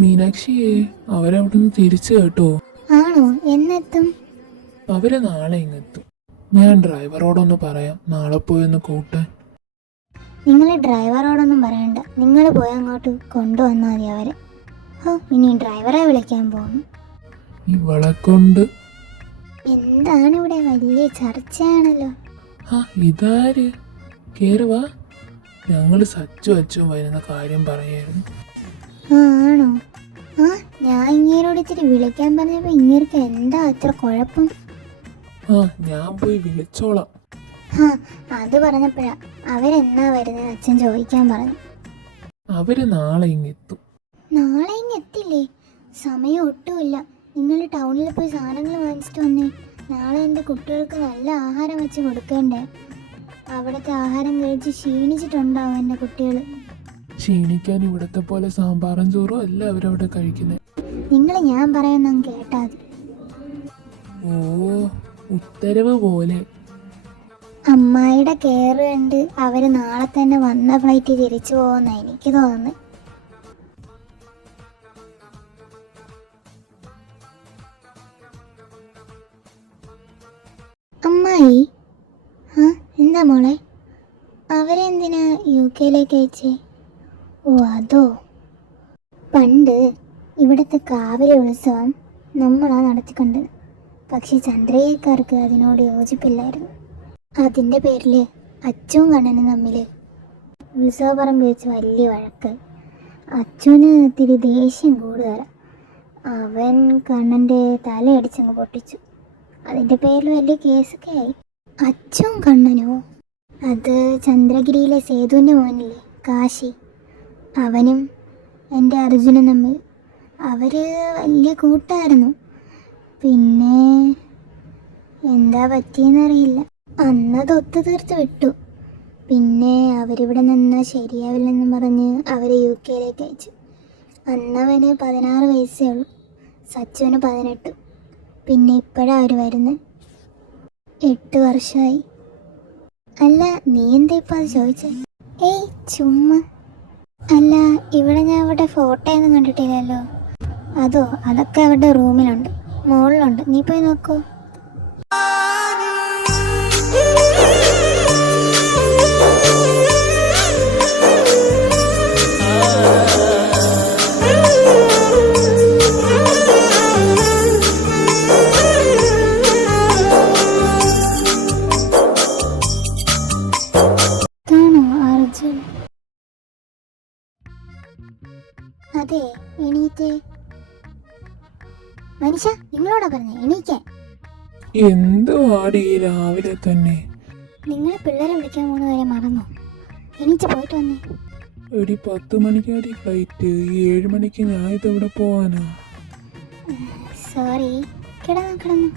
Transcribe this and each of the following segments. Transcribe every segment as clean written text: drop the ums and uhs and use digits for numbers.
മീനാക്ഷിയെ അവരവിടുന്ന് തിരിച്ചു കേട്ടോ. ആണോ? എന്നെത്തും? അവര് നാളെ ഇങ്ങെത്തും. ഞാൻ ഡ്രൈവറോടൊന്ന് പറയാം നാളെ പോയൊന്ന് കൂട്ടാൻ. നിങ്ങൾ ഡ്രൈവറോടൊന്നും പറയണ്ട, നിങ്ങൾ പോയി അങ്ങോട്ട് കൊണ്ടുവന്നാൽ മതി അവരെ. ഇനി ഡ്രൈവറെ വിളിക്കാൻ പോകുന്നു. ഇവളെ കൊണ്ട് എന്താണ് ഇവിടെ വലിയ ചർച്ചയാണല്ലോ. ഇതാര്? കേറുവാ. ഞങ്ങള് സച്ചു അച്ചും വരുന്ന കാര്യം പറയായിരുന്നു. ആണോ? ഞാൻ ഇങ്ങേരോട് ഇച്ചിരി വിളിക്കാൻ പറഞ്ഞപ്പോ ഇങ്ങേർക്ക് എന്താ അത്ര കുഴപ്പം? ഞാൻ പോയി വിളിച്ചോളാം. അത് പറഞ്ഞപ്പോഴാ അവരെന്നാ വരുന്നത് അച്ഛൻ ചോദിക്കാൻ പറഞ്ഞു. അവര് നാളെ ഇങ്ങെത്തും. നാളെ ഇങ്ങെത്തില്ലേ? സമയം ഒട്ടുമില്ല. നിങ്ങൾ ടൗണിൽ പോയി സാധനങ്ങൾ വാങ്ങിച്ചിട്ട് വന്നേ. നാളെ എൻ്റെ കുട്ടികൾക്ക് നല്ല ആഹാരം വെച്ച് കൊടുക്കണ്ടേ. അവിടുത്തെ ആഹാരം കഴിച്ച് ക്ഷീണിച്ചിട്ടുണ്ടാവും എൻ്റെ കുട്ടികൾ. ക്ഷീണിക്കാൻ ഇവിടത്തെ പോലെ സാമ്പാറും ചോറും അല്ല അവരവിടെ കഴിക്കുന്നത്. നിങ്ങൾ ഞാൻ പറയുന്ന കേട്ടാ മതി. ഉത്തരവ് പോലെ. അമ്മായിയുടെ കെയർ കണ്ട് അവര് നാളെ തന്നെ വന്ന ഫ്ലൈറ്റ് തിരിച്ചു പോകുന്ന എനിക്ക് തോന്നുന്നു. അമ്മായി, എന്താ മോളെ? അവരെന്തിനാ UK അയച്ചേ? അതോ, പണ്ട് ഇവിടുത്തെ കാവലി ഉത്സവം നമ്മളാ നടത്തിക്കൊണ്ടത്. പക്ഷെ ചന്ദ്രയ്യക്കാർക്ക് അതിനോട് യോജിപ്പില്ലായിരുന്നു. അതിൻ്റെ പേരിൽ അച്ചുവും കണ്ണനും തമ്മിൽ ഉത്സവപ്പറമ്പ് വെച്ച് വലിയ വഴക്ക്. അച്ചുവിന് ഇത്തിരി ദേഷ്യം കൂടുതലാണ്. അവൻ കണ്ണൻ്റെ തലയടിച്ചങ്ങ് പൊട്ടിച്ചു. അതിൻ്റെ പേരിൽ വലിയ കേസൊക്കെ ആയി. അച്ചുവും കണ്ണനോ? അത് ചന്ദ്രഗിരിയിലെ സേതുവിൻ്റെ മോനില്ലേ, കാശി. അവനും എൻ്റെ അർജുനും തമ്മിൽ അവർ വലിയ കൂട്ടായിരുന്നു. പിന്നെ എന്താ പറ്റിയെന്നറിയില്ല. അന്നത് ഒത്തുതീർത്ത് വിട്ടു. പിന്നെ അവരിവിടെ നിന്നാൽ ശരിയാവില്ലെന്ന് പറഞ്ഞ് അവരെ UK അയച്ചു. അന്നവന് 16 വയസ്സേ ഉള്ളൂ, സച്ചുവിന് 18. പിന്നെ ഇപ്പോഴാണ് അവർ വരുന്നത്. 8 വർഷമായി. അല്ല, നീ എന്താ ഇപ്പം അത് ചോദിച്ചേ? ചുമ്മാ. അല്ല, ഇവിടെ ഞാൻ അവിടെ ഫോട്ടോ ഒന്നും കണ്ടിട്ടില്ലല്ലോ. അതോ, അതൊക്കെ അവരുടെ റൂമിലുണ്ട്, മുകളിലുണ്ട്. നീ പോയി നോക്കൂ. അതെ, എണീറ്റേ. മനുഷ്യ, നിങ്ങളോടാ പറഞ്ഞേ എണീക്കാൻ. എന്തുവാടി രാവിലെ തന്നെ? നിങ്ങൾ പിള്ളേരെ വിളിക്കാൻ പോകുന്ന കാര്യം മറന്നോ? എണീച്ച് പോയിട്ട് വന്നേ. 10 മണിക്കാടി ഫ്ലൈറ്റ്. 7 മണിക്ക് ഞാൻ ഇതെവിടെ പോവാനാ? സോറി. കിടന്നു.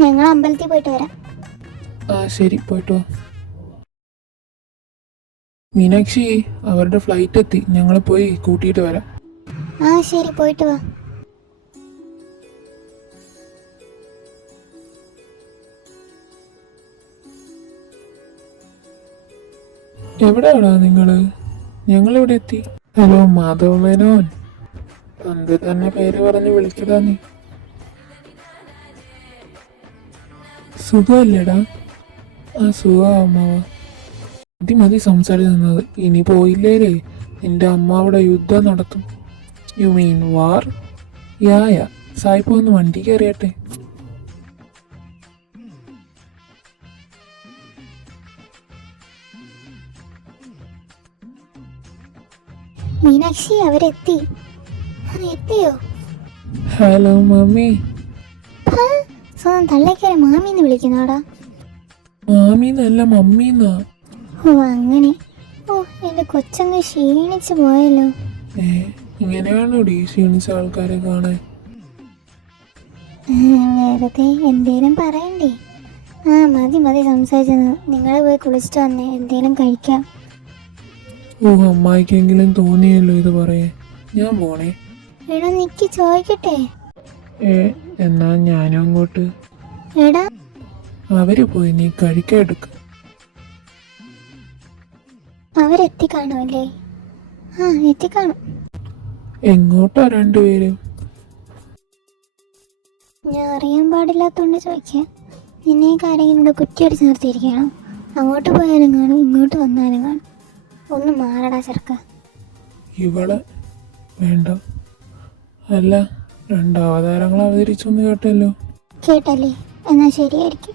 ഞങ്ങൾ അമ്പലത്തിൽ പോയിട്ട് വരാം. ശരി, പോയിട്ട് വാ. മീനാക്ഷി, അവരുടെ ഫ്ലൈറ്റ് എത്തി. ഞങ്ങൾ പോയി കൂട്ടിയിട്ട് വരാം. ശരി, പോയിട്ട് വാ. എവിടെയാണോ നിങ്ങള്? ഞങ്ങളിവിടെ എത്തി. ഹലോ മാധവ മേനോൻ. പണ്ട് തന്നെ പേര് പറഞ്ഞ് വിളിച്ചതാ നീ. സുഖമല്ലേടാ? സുഖാ അമ്മാവ. മതി സംസാരിച്ച് നിന്നത്. ഇനി പോയില്ലേലേ നിന്റെ അമ്മ അവിടെ യുദ്ധം നടത്തും. യു മീൻ വാർ? യാ സായിപ്പ് ഒന്ന് വണ്ടി കയറിയട്ടെ. മീനാക്ഷി, അവരെത്തി. എത്തിയോ? Hello mummy. സ്വന്തം തള്ളേക്കാരെ മാമിന്ന് വിളിക്കുന്നോടാ? മാമിന്നല്ല, മമ്മീന്നാ. അങ്ങനെ. എന്റെ കൊച്ചങ്ങ് ക്ഷീണിച്ചു പോയല്ലോ. ഇങ്ങനെയാണോ ക്ഷീണിച്ച ആൾക്കാരെ കാണാൻ? വെറുതെ എന്തേലും പറയണ്ടേ? മതി സംസാരിച്ചത്. നിങ്ങൾ പോയി കുളിച്ചിട്ട് വന്നേ, എന്തേലും കഴിക്കാം. അമ്മായിക്കെങ്കിലും തോന്നിയല്ലോ ഇത് പറയാൻ. ഞാൻ പോണേ. എടാ, നിക്ക് ചോദിക്കട്ടെ. എന്നാ ഞാനും അങ്ങോട്ട്. എടാ, അവര് പോയി, നീ കഴിക്കാൻ എടുക്ക. അവരെത്തിക്കാണുമല്ലേ? ആ, എത്തിക്കാണും. എങ്ങോട്ടാ രണ്ടുപേരും? ഞാൻ അറിയാൻ പാടില്ലാത്തോണ്ട് ചോദിക്കാം. നിന്നേക്ക് ആരെങ്കിലും ഇവിടെ കുറ്റിയടിച്ച് നിർത്തിയിരിക്കണം. അങ്ങോട്ട് പോയാലും കാണും, ഇങ്ങോട്ട് വന്നാലും കാണും. ഒന്ന് മാറടാ ചെറുക്ക. ഇവളെ വേണ്ട. അല്ല, രണ്ട് അവതാരങ്ങൾ അവതരിച്ചൊന്ന് കേട്ടല്ലോ. കേട്ടല്ലേ? എന്നാ ശരിയായിരിക്കും.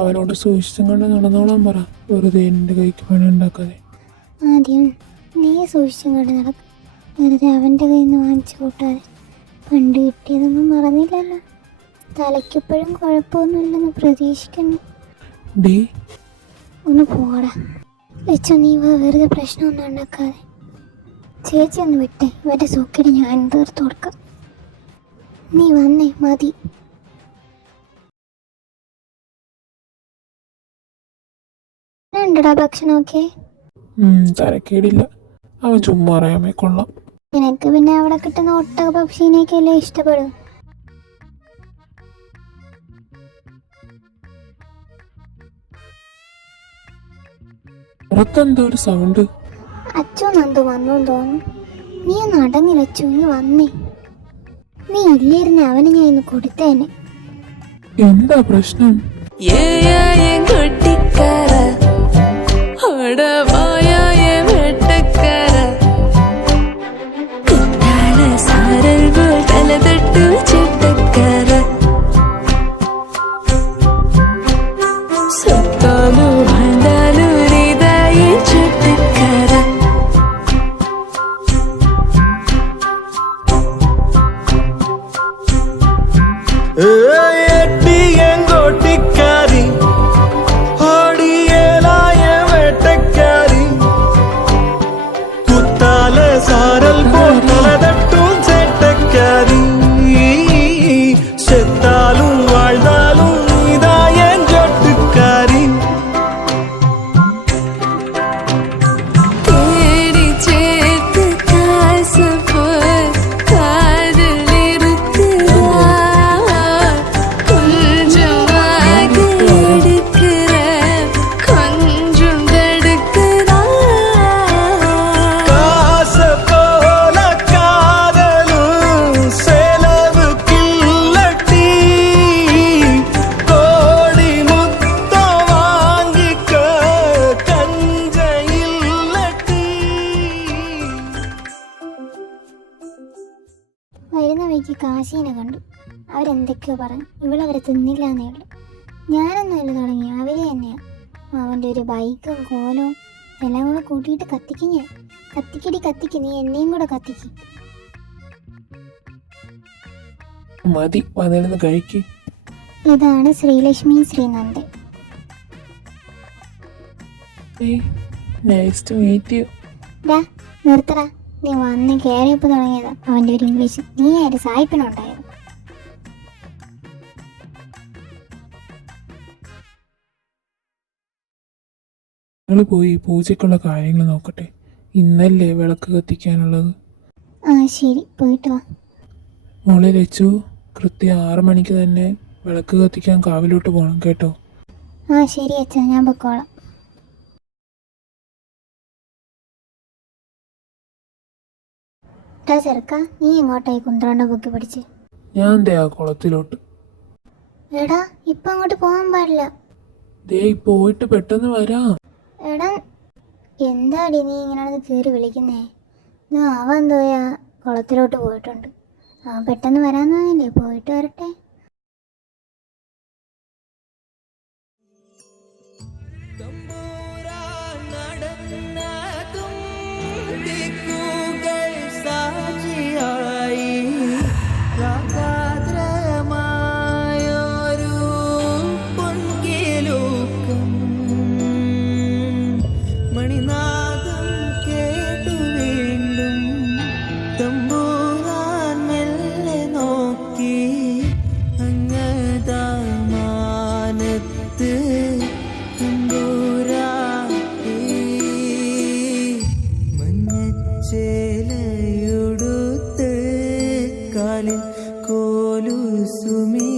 അവനോട് സൂക്ഷിച്ചും കൊണ്ട് നടന്നോളാൻ പറ, വെറുതെ എൻ്റെ കൈക്ക് പണി ഉണ്ടാക്കാതെ. ആദ്യം നീ സൂക്ഷിച്ചും കൊണ്ട് നടക്കും, വെറുതെ അവൻ്റെ കയ്യിൽ നിന്ന് വാങ്ങിച്ചു കൂട്ടാതെ. പണ്ട് കിട്ടിയതൊന്നും മറന്നില്ലല്ലോ. തലയ്ക്കിപ്പോഴും കുഴപ്പമൊന്നുമില്ലെന്ന് പ്രതീക്ഷിക്കുന്നു. ഡീ, ഒന്ന് പോടാ ലച്ചു. നീ വെറുതെ പ്രശ്നമൊന്നും ഉണ്ടാക്കാതെ. ചേച്ചി ഒന്ന് വിട്ടേ, ഇവൻ്റെ സൂക്കേട് ഞാൻ തീർത്തു കൊടുക്കാം. നീ വന്നേ, മതി. ഉണ്ടടാ ഭക്ഷണമൊക്കെ? തരക്കേടില്ല. അവൻ ചുമ്മാ അറിയാമേ കൊള്ളാം. നിനക്ക് പിന്നെ അവിടെ കിട്ടുന്ന ഒട്ടക പക്ഷീനെയൊക്കെയല്ലേ ഇഷ്ടപ്പെടും. പുറത്തെന്തോ ഒരു സൗണ്ട്. അച്ചു നന്ദു വന്നു തോന്നുന്നു. നീ ഒന്ന് അടങ്ങി ലച്ചു, നീ വന്നേ. നീ ഇല്ലായിരുന്നെ അവന് ഞാൻ ഇന്ന് കൊടുത്തേനെ. എന്താ പ്രശ്നം? വരുന്ന വഴിക്ക് കാശീനെ കണ്ടു. അവരെന്തൊക്കെയോ പറഞ്ഞു. ഇവളവരെ തിന്നില്ല എന്നേ ഉള്ളൂ. ഞാനൊന്നുമല്ല തുടങ്ങി, അവരെ തന്നെയാണ്. അവൻ്റെ ഒരു ബൈക്കും കോലവും എല്ലാം കൂടെ കൂട്ടിയിട്ട് കത്തിക്കും ഞാൻ. കത്തിക്കടി കത്തിക്ക്, നീ എന്നെയും കൂടെ കത്തിക്ക്. മതി, വന്നിരുന്ന് കഴിക്ക്. ഇതാണ് Sreelakshmi Sreenandan. Nice to meet you. ഡാ നിർത്തടാ, നീ വന്ന് കയറിയപ്പോൾ തുടങ്ങിയതാ അവൻ്റെ ഒരു ഇംഗ്ലീഷ്. നീ ആര് സായിപ്പിനുണ്ടായത്? ഞങ്ങൾ പോയി പൂജയ്ക്കുള്ള കാര്യങ്ങൾ നോക്കട്ടെ. ഇന്നല്ലേ വിളക്ക് കത്തിക്കാനുള്ളത്. ആ ശരി, പോയിട്ട് വാ. മോളെ ലച്ചു, കൃത്യം 6 മണിക്ക് തന്നെ വിളക്ക് കത്തിക്കാൻ കാവിലോട്ട് പോകണം കേട്ടോ. ആ ശരി അച്ഛാ, ഞാൻ പൊക്കോളാം. ടാ ചെറുക്ക, നീ എങ്ങോട്ടായി കുന്ത്രാണ്ട പൊക്കി പിടിച്ച്? ഞാൻ ദേ ആ കുളത്തിലോട്ട്. എടാ ഇപ്പം അങ്ങോട്ട് പോകാൻ പാടില്ല. ദേ പോയിട്ട് പെട്ടെന്ന് വരാം. എടാ എന്താടി നീ ഇങ്ങനെ കയറി വിളിക്കുന്നേ? അവൻ എന്തോയാ കുളത്തിലോട്ട് പോയിട്ടുണ്ട്. അവൻ പെട്ടെന്ന് വരാന്ന് പറഞ്ഞില്ലേ, പോയിട്ട് വരട്ടെ. ചേലയുടുത്ത് കാലിൽ കോലുസുമീ